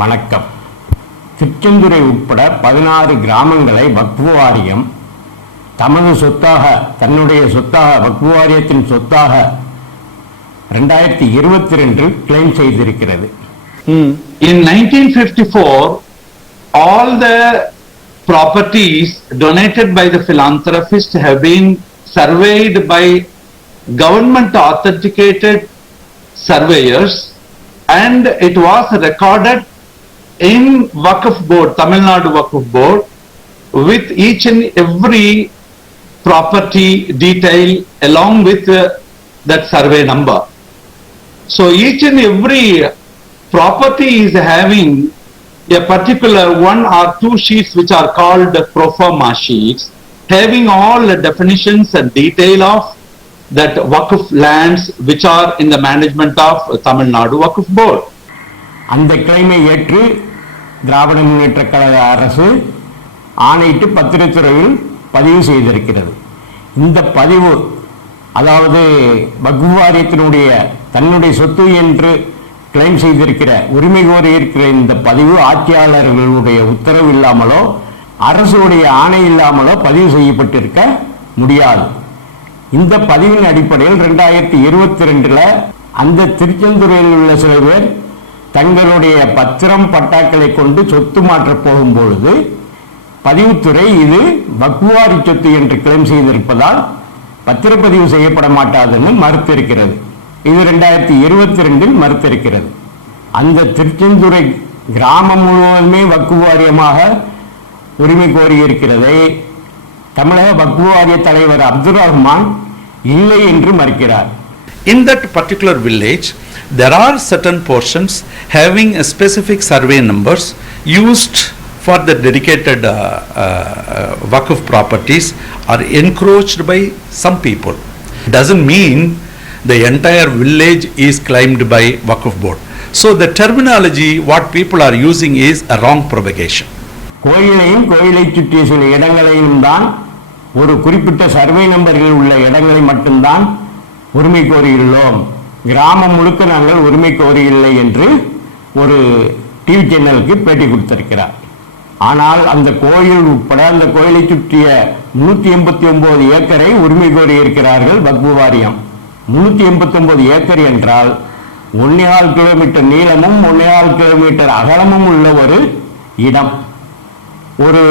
வணக்கம். திருச்செந்துறை உட்பட 16 கிராமங்களை வக்ஃப் வாரியம் தமது சொத்தாக, தன்னுடைய சொத்தாக, வக்ஃப் வாரியத்தின் சொத்தாக 2022 கிளைம் செய்திருக்கிறது. In 1954, all the properties donated by the philanthropists have been surveyed by government authenticated surveyors, and it was recorded in Waqf Board, Tamil Nadu Waqf Board, with each and every property detail along with that survey number. So each and every property is having a particular one or two sheets which are called pro forma sheets, having all the definitions and detail of that Waqf lands which are in the management of Tamil Nadu Waqf Board. அந்த கிளைமை ஏற்று திராவிட முன்னேற்ற கழக அரசு ஆணையிட்டு பத்திரத்துறையில் பதிவு செய்திருக்கிறது. இந்த பதிவு, அதாவது வக்ஃப் வாரியத்தினுடைய தன்னுடைய சொத்து என்று கிளைம் செய்திருக்கிற, உரிமை கோரி இருக்கிற இந்த பதிவு ஆட்சியாளர்களுடைய உத்தரவு இல்லாமலோ அரசுடைய ஆணை இல்லாமலோ பதிவு செய்யப்பட்டிருக்க முடியாது. இந்த பதிவின் அடிப்படையில் 2022 அந்த திருச்செந்துறையில் உள்ள சில பேர் தங்களுடைய பத்திரம் பட்டாக்களை கொண்டு சொத்து மாற்றப் போகும் பொழுது பதிவுத்துறை இது வக்ஃப் வாரி சொத்து என்று கிளைம் செய்திருப்பதால் பத்திரப்பதிவு செய்யப்பட மாட்டாதுன்னு மறுத்திருக்கிறது. இது 2022 மறுத்திருக்கிறது. அந்த திருச்செந்துறை கிராமம் முழுவதுமே வக்ஃப் வாரியமாக உரிமை கோரியிருக்கிறதை தமிழக வக்ஃப் வாரிய தலைவர் அப்துல் ரஹ்மான் இல்லை என்று மறுக்கிறார். In that particular village, there are certain portions having a specific survey numbers used for the dedicated Waqf properties are encroached by some people. Doesn't mean the entire village is claimed by Waqf board. So the terminology what people are using is a wrong propagation. கோயிலையும் கோயிலை சுற்றிய சில இடங்களையும் தான், ஒரு குறிப்பிட்ட survey நம்பரில் உள்ள இடங்களை மட்டும்தான் உரிமை கோரியுள்ளோம், கிராமம் முழுக்க நாங்கள் உரிமை கோரியில்லை என்று ஒரு டிவி சேனலுக்கு பேட்டி கொடுத்திருக்கிறார். ஆனால் அந்த கோயில் உட்பட அந்த கோயிலை சுற்றிய 389 ஏக்கரை உரிமை கோரி இருக்கிறார்கள் வக்ஃப் வாரியம். 389 ஏக்கர் என்றால் 1.25 கிலோமீட்டர் நீளமும் 1.25 கிலோமீட்டர் அகலமும் உள்ள ஒரு இடம். ஒரு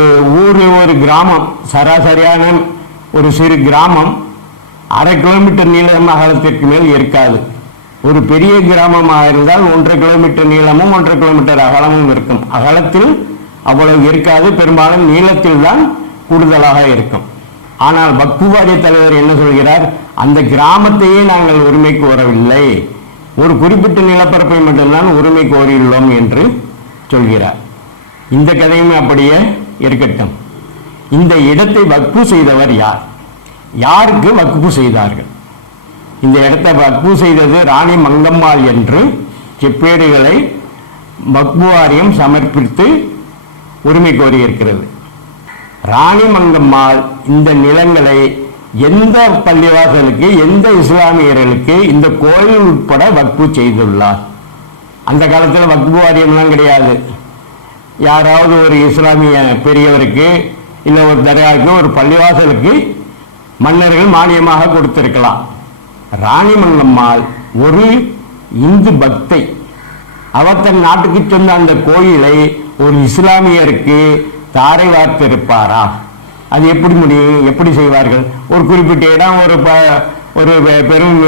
ஊர், ஒரு கிராமம், சராசரியான ஒரு சிறு கிராமம் 1/2 கிலோமீட்டர் நீளம் அகலத்திற்கு மேல் இருக்காது. ஒரு பெரிய கிராமமாக இருந்தால் 1.5 கிலோமீட்டர் நீளமும் 1.5 கிலோமீட்டர் அகலமும் இருக்கும். அகலத்தில் அவ்வளவு இருக்காது, பெரும்பாலும் நீளத்தில் தான் கூடுதலாக இருக்கும். ஆனால் வக்ஃப் வாரிய தலைவர் என்ன சொல்கிறார்? அந்த கிராமத்தையே நாங்கள் உரிமை கோரவில்லை, ஒரு குறிப்பிட்ட நிலப்பரப்பை மட்டும்தான் உரிமை கோரியுள்ளோம் என்று சொல்கிறார். இந்த கதையுமே அப்படியே இருக்கட்டும். இந்த இடத்தை வக்ஃப் செய்தவர் யார்? யாருக்கு வக்ஃப் செய்தார்கள்? இந்த இடத்தை வக்ஃப் செய்தது ராணி மங்கம்மாள் என்று செப்பேடுகளை வக்ஃப் வாரியம் சமர்ப்பித்து உரிமை கோரியிருக்கிறது. ராணி மங்கம்மாள் இந்த நிலங்களை எந்த பள்ளிவாசலுக்கு, எந்த இஸ்லாமியர்களுக்கு இந்த கோயில் உட்பட வக்ஃப் செய்துள்ளார்? அந்த காலத்தில் வக்ஃப் வாரியம்லாம் கிடையாது. யாராவது ஒரு இஸ்லாமிய பெரியவருக்கு, இல்லை ஒரு தர்காவுக்கு, ஒரு பள்ளிவாசலுக்கு மன்னர்கள் மானியமாக கொடுத்திருக்கலாம். ராணி மங்கம்மாள் ஒரு இந்து பக்தை. அவர் தன் நாட்டுக்கு சொந்த அந்த கோயிலை ஒரு இஸ்லாமியருக்கு தாரை வார்த்திருப்பாரா? அது எப்படி முடியும்? எப்படி செய்வார்கள்? ஒரு குறிப்பிட்ட இடம், ஒரு பெரும்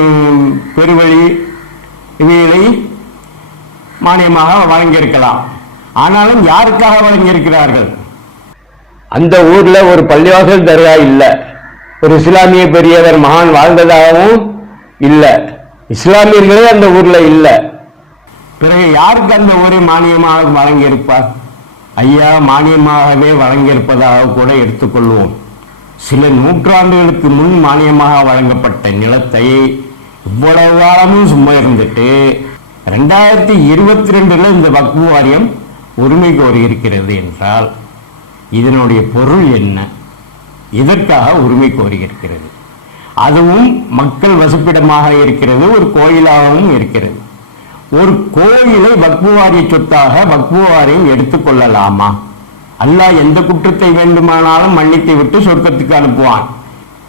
பெருவழி இவைகளை மானியமாக வழங்கியிருக்கலாம். ஆனாலும் யாருக்காக வழங்கியிருக்கிறார்கள்? அந்த ஊர்ல ஒரு பள்ளிவாசல் தர்கா இல்ல, ஒரு இஸ்லாமிய பெரியவர் மகான் வாழ்ந்ததாகவும் இல்ல, இஸ்லாமியர்களே அந்த ஊர்ல இல்ல. பிறகு யாருக்கு அந்த ஊரை மானியமாக வழங்கியிருப்பார்? ஐயா, மானியமாகவே வழங்கியிருப்பதாக கூட எடுத்துக்கொள்வோம். சில நூற்றாண்டுகளுக்கு முன் மானியமாக வழங்கப்பட்ட நிலத்தை இவ்வளவு காலமும் சும்மா இருந்துட்டு 2022 இந்த வக்ஃப் வாரியம் உரிமை கோரி இருக்கிறது என்றால் இதனுடைய பொருள் என்ன? இதற்காக உரிமை கோரி இருக்கிறது. அதுவும் மக்கள் வசிப்பிடமாக இருக்கிறது, ஒரு கோயிலாகவும் இருக்கிறது. ஒரு கோயிலை வக்ஃபு வாரிய சொத்தாக வக்ஃபு வாரியம் எடுத்துக்கொள்ளலாமா? அல்லாஹ் எந்த குற்றத்தை வேண்டுமானாலும் மன்னித்து விட்டு சொர்க்கத்துக்கு அனுப்புவான்.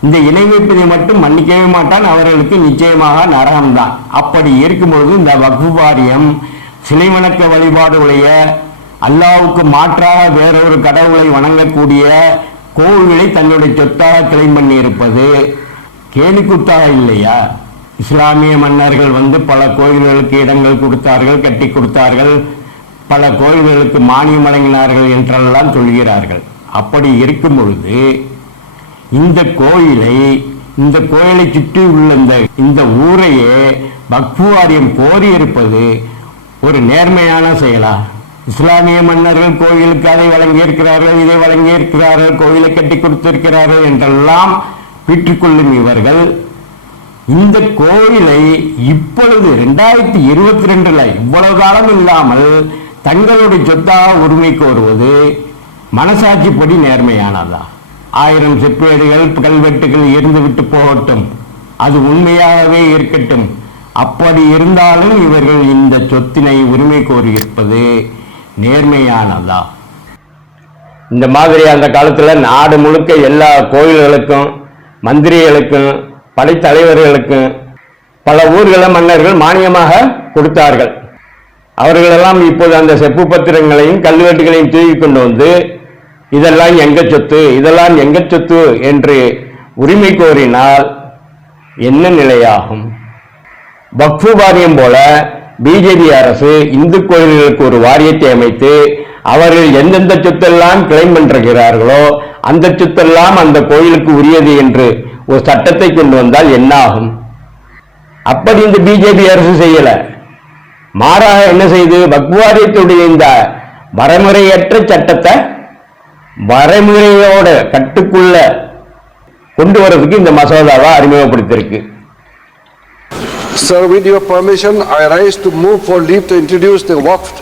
இந்த இணை வைப்பதை மட்டும் மன்னிக்கவே மாட்டான். அவர்களுக்கு நிச்சயமாக நரகம்தான். அப்படி இருக்கும்பொழுது இந்த வக்ஃபு வாரியம் சிலை வணக்க வழிபாடுடைய அல்லாஹ்வுக்கு மாற்றாக வேறொரு கடவுளை வணங்கக்கூடிய கோவில்களை தன்னுடைய சொத்தாக கிளைம் பண்ணி இருப்பது கேலிக்கூத்தாக இல்லையா? இஸ்லாமிய மன்னர்கள் பல கோயில்களுக்கு இடங்கள் கொடுத்தார்கள், கட்டி கொடுத்தார்கள், பல கோயில்களுக்கு மானியம் வழங்கினார்கள் என்றெல்லாம் சொல்கிறார்கள். அப்படி இருக்கும் பொழுது இந்த கோயிலை சுற்றி உள்ள இந்த ஊரையே வக்ஃபு வாரியம் கோரி இருப்பது ஒரு நேர்மையான செயலா? இஸ்லாமிய மன்னர்கள் கோயிலுக்கு அதை வழங்கியிருக்கிறார்கள், இதை வழங்கியிருக்கிறார்கள், கோயிலை கட்டி கொடுத்திருக்கிறார்கள் என்றெல்லாம் பெற்றுக்கொள்ளும் இவர்கள் இந்த கோயிலை இப்பொழுது 2022 இவ்வளவு காலம் இல்லாமல் தங்களுடைய சொத்தாக உரிமை கோருவது மனசாட்சிப்படி நேர்மையானதா? 1000 செப்பேடுகள் கல்வெட்டுகள் இருந்துவிட்டு போகட்டும், அது உண்மையாகவே இருக்கட்டும். அப்படி இருந்தாலும் இவர்கள் இந்த சொத்தினை உரிமை கோரியிருப்பது நேர்மையானதா? இந்த மாதிரி அந்த காலத்துல நாடு முழுக்க எல்லா கோயில்களுக்கும் மந்திரிகளுக்கும் படைத்தலைவர்களுக்கும் பல ஊர்களை மன்னர்கள் மானியமாக கொடுத்தார்கள். அவர்களெல்லாம் இப்போது அந்த செப்பு பத்திரங்களையும் கல்வெட்டுகளையும் தூக்கி கொண்டு வந்து இதெல்லாம் எங்க சொத்து, இதெல்லாம் எங்க சொத்து என்று உரிமை கோரினால் என்ன நிலையாகும்? வக்ஃபு வாரியம் போல பிஜேபி அரசு இந்து கோயில்களுக்கு ஒரு வாரியத்தை அமைத்து அவர்கள் எந்தெந்த சொத்தெல்லாம் கிளைம் பண்றார்களோ அந்த சொத்தெல்லாம் அந்த கோயிலுக்கு உரியது என்று ஒரு சட்டத்தை கொண்டு வந்தால் என்ன ஆகும்? அப்படி இந்த பிஜேபி அரசு செய்யல. மாறாக என்ன செய்து வக்ஃபு வாரியத்துடைய இந்த வரைமுறையற்ற சட்டத்தை வரைமுறையோட கட்டுக்குள்ள கொண்டு வரதுக்கு இந்த மசோதாவை அறிமுகப்படுத்தியிருக்கு. Sir, with your permission, I rise to move for leave to introduce the Waqf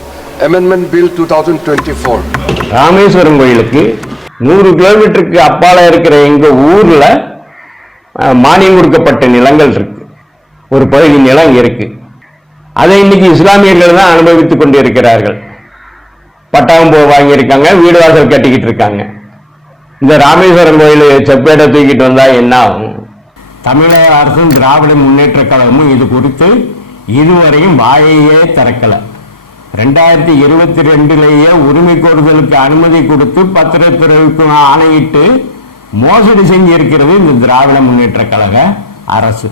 Amendment Bill 2024. Rameswaram கோயிலுக்கு 100 கிலோமீட்டருக்கு அப்பால இருக்கிற எங்க ஊர்ல மானியம் கொடுக்கப்பட்ட நிலங்கள் இருக்கு, ஒரு பகுதி நிலம் இருக்கு. அதை இன்னைக்கு இஸ்லாமியர்கள் தான் அனுபவித்துக் கொண்டு இருக்கிறார்கள். பட்டாவும் வாங்கியிருக்காங்க, வீடு வாசல் கட்டிக்கிட்டு இருக்காங்க. இந்த ராமேஸ்வரம் கோயில் செப்பேடை தூக்கிட்டு வந்தா என்ன ஆகும்? தமிழக அரசும் திராவிட முன்னேற்ற கழகமும் இது குறித்து இதுவரையும் வாயையே திறக்கல. 2022 உரிமை கோருதலுக்கு அனுமதி கொடுத்து பத்திரத்துறைக்கு ஆணையிட்டு மோசடி செஞ்சிருக்கிறது இந்த திராவிட முன்னேற்ற கழக அரசு.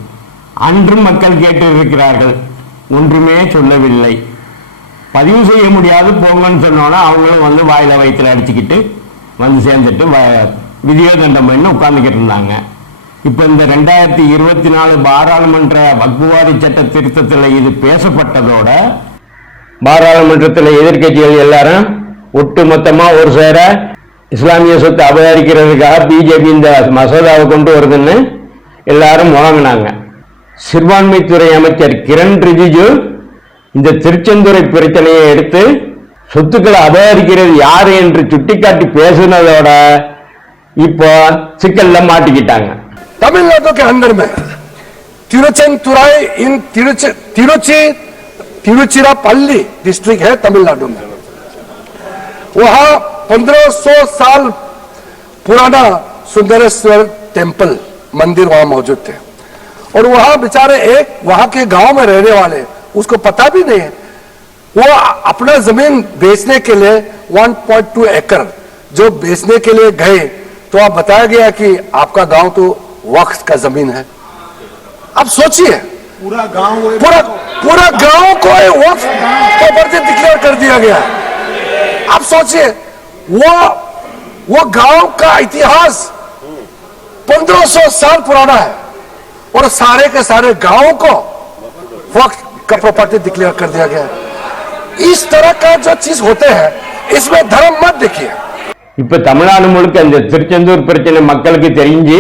அன்றும் மக்கள் கேட்டிருக்கிறார்கள், ஒன்றுமே சொல்லவில்லை. பதிவு செய்ய முடியாது போங்கன்னு சொன்னோன்னா அவங்களும் வாயில வயிற்றுல அடிச்சுக்கிட்டு சேர்ந்துட்டு விதியோ தண்டம் பண்ணி உட்கார்ந்துக்கிட்டு இருந்தாங்க. இப்ப இந்த 2024 பாராளுமன்ற வக்ஃபு வாரிய சட்ட திருத்தத்தில் இது பேசப்பட்டதோட பாராளுமன்றத்தில் எதிர்கட்சிகள் எல்லாரும் ஒட்டு மொத்தமா ஒரு சேர இஸ்லாமிய சொத்து அபகரிக்கிறதுக்காக பிஜேபி இந்த மசோதாவை கொண்டு வருதுன்னு எல்லாரும் முழங்கினாங்க. சிறுபான்மைத்துறை அமைச்சர் கிரண் ரிஜிஜு இந்த திருச்செந்துறை பிரச்சனையை எடுத்து சொத்துக்களை அபகரிக்கிறது யாரு என்று சுட்டிக்காட்டி பேசுனதோட இப்போ சிக்கல்ல மாட்டிக்கிட்டாங்க. तमिलनाडु के अंदर में तिरुचेंतुराई इन तिरुचिरापल्ली डिस्ट्रिक्ट है तमिलनाडु में. वहां 1500 साल पुराना सुंदरेश्वर टेम्पल मंदिर वहां मौजूद थे और वहां बेचारे एक वहां के गांव में रहने वाले उसको पता भी नहीं है, वो अपना जमीन बेचने के लिए 1.2 एकड़ जो बेचने के लिए गए तो आप बताया गया कि आपका गांव तो वक्फ का जमीन है. अब सोचिए पूरा गांव को वक्फ प्रॉपर्टी डिक्लेयर कर दिया गया. अब सोचिए वो गांव का इतिहास 1500 साल पुराना है और सारे के सारे गांव को वक्फ का प्रॉपर्टी डिक्लेयर कर दिया गया. इस तरह का जो चीज होते हैं इसमें धर्म मत देखिए. இப்ப தமிழ்நாடு முழுக்க இந்த திருச்செந்தூர் பிரச்சனை மக்களுக்கு தெரிஞ்சு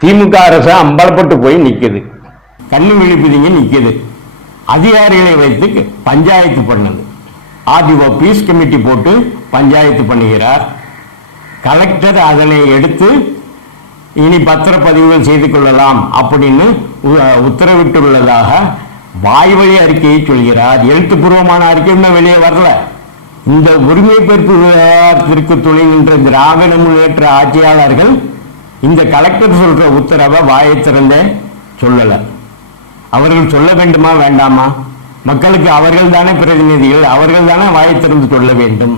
திமுக அரசு அம்பலப்பட்டு போய் நிக்குது, கண்ணு விழிப்புதிங்க நிக்குது. அதிகாரிகளை வைத்து பஞ்சாயத்து பண்ணது. ஆர்டிஓ பீஸ் கமிட்டி போட்டு பஞ்சாயத்து பண்ணுகிறார். கலெக்டர் அதனை எடுத்து இனி பத்திரப்பதிவுகள் செய்து கொள்ளலாம் அப்படின்னு உத்தரவிட்டுள்ளதாக வாய் வழி அறிக்கையை சொல்கிறார். எழுத்துப்பூர்வமான அறிக்கை இன்னும் வெளியே வரல. இந்த உரிமை பெற்று விவகாரத்திற்கு துணை நின்ற திராவிட முன்னேற்ற ஆட்சியாளர்கள் இந்த கலெக்டர் சொல்ற உத்தரவை வாயை திறந்த சொல்லல. அவர்கள் சொல்ல வேண்டுமா வேண்டாமா? மக்களுக்கு அவர்கள் தானே பிரதிநிதிகள், அவர்கள் தானே வாயை திறந்து சொல்ல வேண்டும்.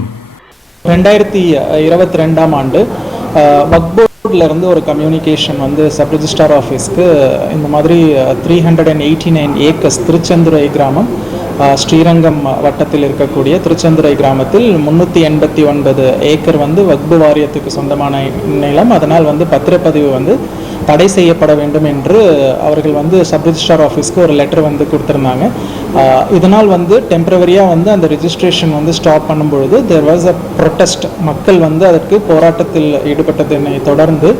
2022 ஆண்டு வக்ஃப் போர்டில் இருந்து ஒரு கம்யூனிகேஷன் வந்து சப் ரிஜிஸ்ட்ரார் ஆஃபீஸ்க்கு இந்த மாதிரி 389 ஏக்கர்ஸ் திருச்செந்துறை கிராமம், ஸ்ரீரங்கம் வட்டத்தில் இருக்கக்கூடிய திருச்செந்துறை கிராமத்தில் 389 ஏக்கர் வந்து வக்ஃப் வாரியத்துக்கு சொந்தமான நிலம். அதனால் வந்து பத்திரப்பதிவு வந்து தடை செய்யப்பட வேண்டும் என்று அவர்கள் வந்து சப் ரிஜிஸ்ட்ரார் ஆஃபீஸ்க்கு ஒரு லெட்டர் வந்து கொடுத்துருந்தாங்க. இதனால் வந்து டெம்பரவரியாக வந்து அந்த ரிஜிஸ்ட்ரேஷன் வந்து ஸ்டாப் பண்ணும்பொழுது தேர் வாஸ் அ ப்ரொட்டஸ்ட். மக்கள் வந்து அதற்கு போராட்டத்தில் ஈடுபட்டதனை தொடர்ந்து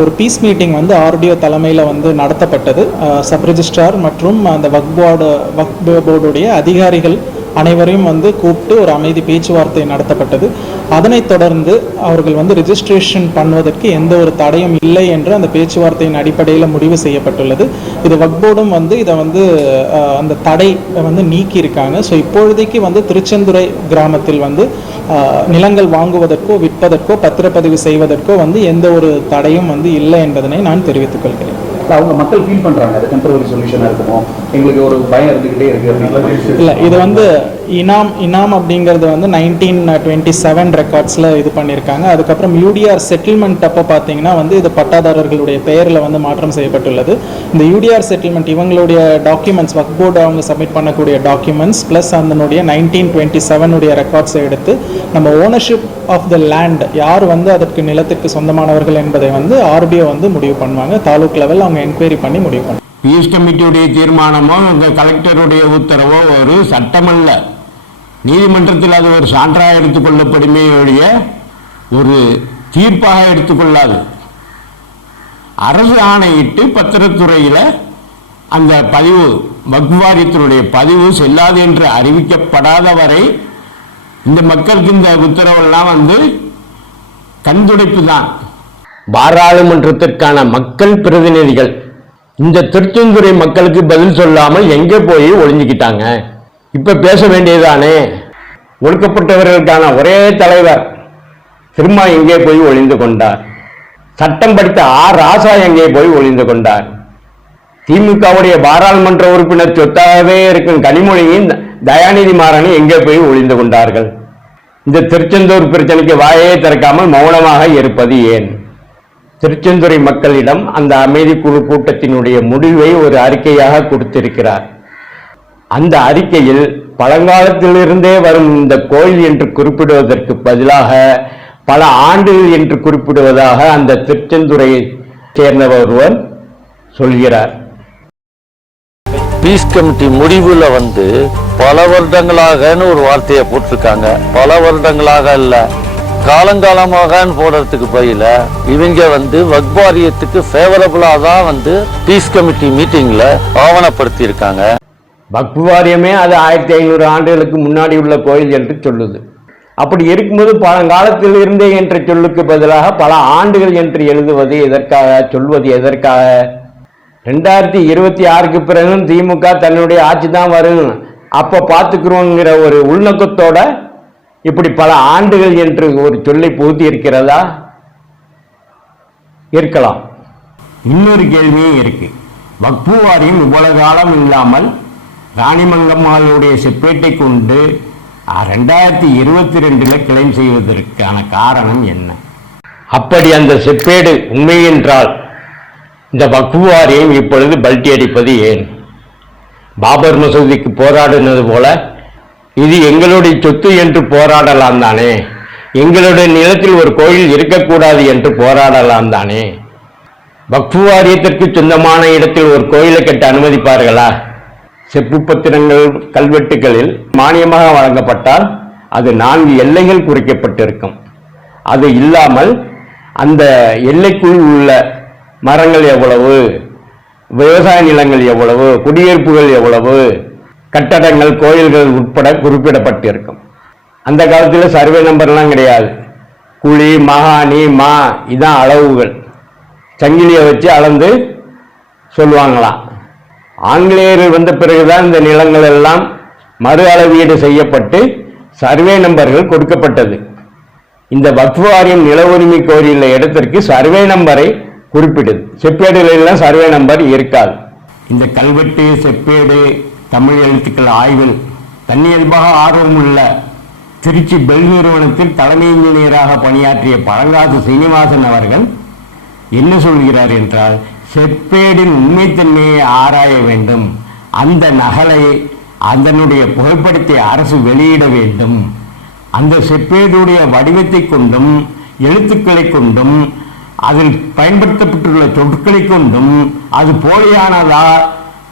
ஒரு பீஸ் மீட்டிங் வந்து ஆர்டிஓ தலைமையில் வந்து நடத்தப்பட்டது. சப் ரிஜிஸ்ட்ரார் மற்றும் அந்த வக்ஃப் போர்டுடைய அதிகாரிகள் அனைவரையும் வந்து கூப்பிட்டு ஒரு அமைதி பேச்சுவார்த்தை நடத்தப்பட்டது. அதனைத் தொடர்ந்து அவர்கள் வந்து ரிஜிஸ்ட்ரேஷன் பண்ணுவதற்கு எந்த ஒரு தடையும் இல்லை என்று அந்த பேச்சுவார்த்தையின் அடிப்படையில் முடிவு செய்யப்பட்டுள்ளது. இது வக்ஃப் போர்டும் வந்து இதை வந்து அந்த தடை வந்து நீக்கி இருக்காங்க. ஸோ இப்பொழுதைக்கு வந்து திருச்செந்துறை கிராமத்தில் வந்து நிலங்கள் வாங்குவதற்கோ விற்பதற்கோ பத்திரப்பதிவு செய்வதற்கோ வந்து எந்த ஒரு தடையும் வந்து இல்லை என்பதனை நான் தெரிவித்துக் கொள்கிறேன். அவங்க மக்கள் ஃபீல் பண்றாங்க அது டெம்பரரி சொல்யூஷனாக இருக்குமோ, எங்களுக்கு ஒரு பயம் இருந்துகிட்டே இருக்கு. இல்லை, இது வந்து இனாம் அப்படிங்கிறது வந்து 1927 ரெக்கார்ட்ஸில் இது பண்ணியிருக்காங்க. அதுக்கப்புறம் யூடிஆர் செட்டில்மெண்ட் அப்போ பார்த்தீங்கன்னா வந்து இது பட்டாதாரர்களுடைய பெயரில் வந்து மாற்றம் செய்யப்பட்டுள்ளது. இந்த யூடிஆர் செட்டில்மெண்ட் இவங்களுடைய டாக்குமெண்ட்ஸ் வக்ஃப் போர்டு அவங்க சப்மிட் பண்ணக்கூடிய டாக்குமெண்ட்ஸ் ப்ளஸ் அதனுடைய 1927 ரெக்கார்ட்ஸை எடுத்து நம்ம ஓனர்ஷிப் ஆஃப் த லேண்ட் யார் வந்து அதற்கு நிலத்திற்கு சொந்தமானவர்கள் என்பதை வந்து ஆர்பிஓ வந்து முடிவு பண்ணுவாங்க. தாலுக் லெவல் அவங்க என்கொயரி பண்ணி முடிவு பண்ணுவாங்க. பீஸ் கமிட்டியுடைய தீர்மானமோ இந்த கலெக்டருடைய உத்தரவோ ஒரு சட்டமல்ல, நீதிமன்றத்தில் அது ஒரு சான்றாக எடுத்துக்கொள்ளப்படுமே ஒழிய ஒரு தீர்ப்பாக எடுத்துக்கொள்ளாது. அரசு ஆணையிட்டு பத்திரத்துறையில் அந்த பதிவு வக்ஃப் வாரியத்தினுடைய பதிவு செல்லாது என்று அறிவிக்கப்படாத வரை இந்த மக்களுக்கு இந்த உத்தரவெல்லாம் வந்து கண்துடைப்பு தான். பாராளுமன்றத்திற்கான மக்கள் பிரதிநிதிகள் இந்த திருச்செந்துறை மக்களுக்கு பதில் சொல்லாமல் எங்கே போய் ஒளிஞ்சுக்கிட்டாங்க? இப்ப பேச வேண்டியதானே? ஒடுக்கப்பட்டவர்களுக்கான ஒரே தலைவர் திரும்ப எங்கே போய் ஒளிந்து கொண்டார்? சட்டம் படித்த ராசா எங்கே போய் ஒளிந்து கொண்டார்? திமுகவுடைய பாராளுமன்ற உறுப்பினர் சொத்தாகவே இருக்கும் கனிமொழியின் தயாநிதி மாறன் எங்கே போய் ஒளிந்து கொண்டார்கள்? இந்த திருச்செந்தூர் பிரச்சனைக்கு வாயே திறக்காமல் மௌனமாக இருப்பது ஏன்? திருச்செந்துறை மக்களிடம் அந்த அமைதி குழு கூட்டத்தினுடைய முடிவை ஒரு அறிக்கையாக கொடுத்திருக்கிறார். அந்த அறிக்கையில் பழங்காலத்திலிருந்தே வரும் இந்த கோயில் என்று குறிப்பிடுவதற்கு பதிலாக பல ஆண்டுகள் என்று குறிப்பிடுவதாக அந்த திருச்செந்துறையை சேர்ந்தவர் ஒருவர் சொல்கிறார். பீஸ் கமிட்டி முடிவுல வந்து பல வருடங்களாகன்னு ஒரு வார்த்தையை போட்டிருக்காங்க. பல வருடங்களாக இல்ல, காலங்காலமாக போடுறதுக்கு பதில இவங்க வந்து வக்ஃப் வாரியத்துக்கு ஃபேவரபிளா தான் வந்து பீஸ் கமிட்டி மீட்டிங்ல ஆவணப்படுத்தி இருக்காங்க. வக்ஃப் வாரியமே அது 1500 ஆண்டுகளுக்கு முன்னாடி உள்ள கோயில் என்று சொல்லுது. அப்படி இருக்கும்போது பழங்காலத்தில் இருந்தே என்ற சொல்லுக்கு பதிலாக பல ஆண்டுகள் என்று எழுதுவது எதற்காக, சொல்வது எதற்காக? 2026க்கு பிறகும் திமுக தன்னுடைய ஆட்சி தான் வரும், அப்ப பார்த்துக்கிறோங்கிற ஒரு உள்நோக்கத்தோட இப்படி பல ஆண்டுகள் என்று ஒரு சொல்லை புகுத்தி இருக்கிறதா? இருக்கலாம். இன்னொரு கேள்வியும் இருக்கு. வக்ஃப் வாரியம் இவ்வளவு காலம் இல்லாமல் ராணிமங்கம்மாளுடைய செப்பேட்டை கொண்டு 2022 கிளைம் செய்வதற்கான காரணம் என்ன? அப்படி அந்த செப்பேடு உண்மை என்றால் இந்த வக்ஃப் வாரியம் இப்பொழுது பல்டி அடிப்பது ஏன்? பாபர் மசூதிக்கு போராடினது போல இது எங்களுடைய சொத்து என்று போராடலாம் தானே? எங்களுடைய நிலத்தில் ஒரு கோயில் இருக்கக்கூடாது என்று போராடலாம் தானே? வக்ஃப் வாரியத்திற்கு சொந்தமான இடத்தில் ஒரு கோயிலை கட்ட அனுமதிப்பார்களா? செப்பு பத்திரங்கள் கல்வெட்டுகளில் மானியமாக வழங்கப்பட்டால் அது 4 எல்லைகள் குறிக்கப்பட்டிருக்கும். அது இல்லாமல் அந்த எல்லைக்குள் உள்ள மரங்கள் எவ்வளவு, விவசாய நிலங்கள் எவ்வளவு, குடியிருப்புகள் எவ்வளவு, கட்டடங்கள், கோயில்கள் உட்பட குறிப்பிடப்பட்டிருக்கும். அந்த காலத்தில் சர்வே நம்பர்லாம் கிடையாது. குழி, மகாணி, மா இதான் அளவுகள். சங்கிலியை வச்சு அளந்து சொல்லுவாங்களாம். ஆங்கிலேயர்கள் வந்த பிறகுதான் இந்த நிலங்கள் எல்லாம் மறு அளவீடு செய்யப்பட்டு சர்வே நம்பர்கள் கொடுக்கப்பட்டது. இந்த வக்ஃப் வாரியம் நில உரிமை கோரியுள்ள இடத்திற்கு சர்வே நம்பரை குறிப்பிடுது. செப்பேடுகளெல்லாம் சர்வே நம்பர் இருக்காது. இந்த கல்வெட்டு செப்பேடு தமிழ் எழுத்துக்கள் ஆய்வில் தன்னியல்பாக ஆர்வமுள்ள திருச்சி பெல் நிறுவனத்தில் தலைமை இன்ஜினியராக பணியாற்றிய பழங்காசு சீனிவாசன் அவர்கள் என்ன சொல்கிறார் என்றால், செப்பேடின் உண்மைத்தன்மையை ஆராய வேண்டும், அந்த நகலை அதனுடைய புகைப்படத்தை அரசு வெளியிட வேண்டும், அந்த செப்பேடுடைய வடிவத்தை கொண்டும் எழுத்துக்களை கொண்டும் அதில் பயன்படுத்தப்பட்டுள்ள சொற்களை கொண்டும் அது போலியானதா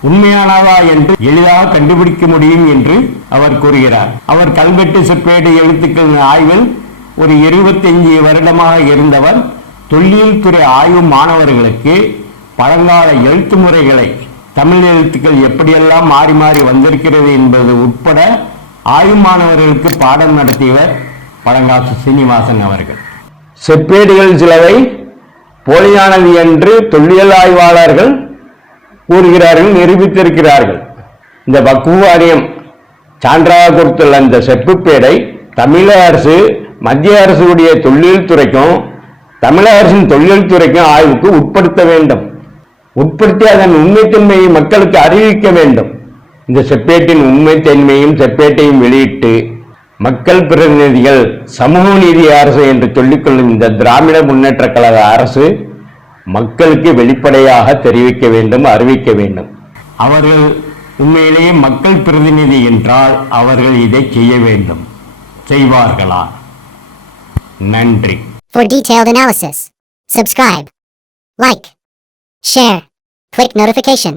உண்மையானதா என்று எளிதாக கண்டுபிடிக்க முடியும் என்று அவர் கூறுகிறார். அவர் கல்வெட்டு செப்பேடு எழுத்துக்கள் ஆய்வில் ஒரு 25 வருடமாக இருந்தவர். தொல்லியல் துறை ஆய்வு மாணவர்களுக்கு பழங்கால எழுத்து முறைகளை, தமிழ் எழுத்துக்கள் எப்படியெல்லாம் மாறி மாறி வந்திருக்கிறது என்பது உட்பட ஆய்வு மாணவர்களுக்கு பாடம் நடத்தியவர் பழங்காசு சீனிவாசன் அவர்கள். செப்பேடுகள் சிலவை போலியானது என்று தொல்லியல் ஆய்வாளர்கள் கூறுகிறார்கள், நிரூபித்திருக்கிறார்கள். இந்த வக்ஃப் வாரியம் சான்றாக கொடுத்துள்ள இந்த செப்புப்பேடை தமிழக அரசு மத்திய அரசுடைய தொல்லியல் துறைக்கும் தமிழக அரசின் தொல்லியல் துறைக்கும் ஆய்வுக்கு உட்படுத்த வேண்டும். உட்படுத்தி அதன் உண்மைத்தன்மையை மக்களுக்கு அறிவிக்க வேண்டும். இந்த செப்பேட்டின் உண்மைத்தன்மையும் செப்பேட்டையும் வெளியிட்டு மக்கள் பிரதிநிதிகள் சமூக நீதி அரசு என்று சொல்லிக்கொள்ளும் இந்த திராவிட முன்னேற்ற கழக அரசு மக்களுக்கு வெளிப்படையாக தெரிவிக்க வேண்டும், அறிவிக்க வேண்டும். அவர்கள் உண்மையிலேயே மக்கள் பிரதிநிதி என்றால் அவர்கள் இதை செய்ய வேண்டும். செய்வார்களா? நன்றி. For detailed analysis, subscribe, like, share, click notification.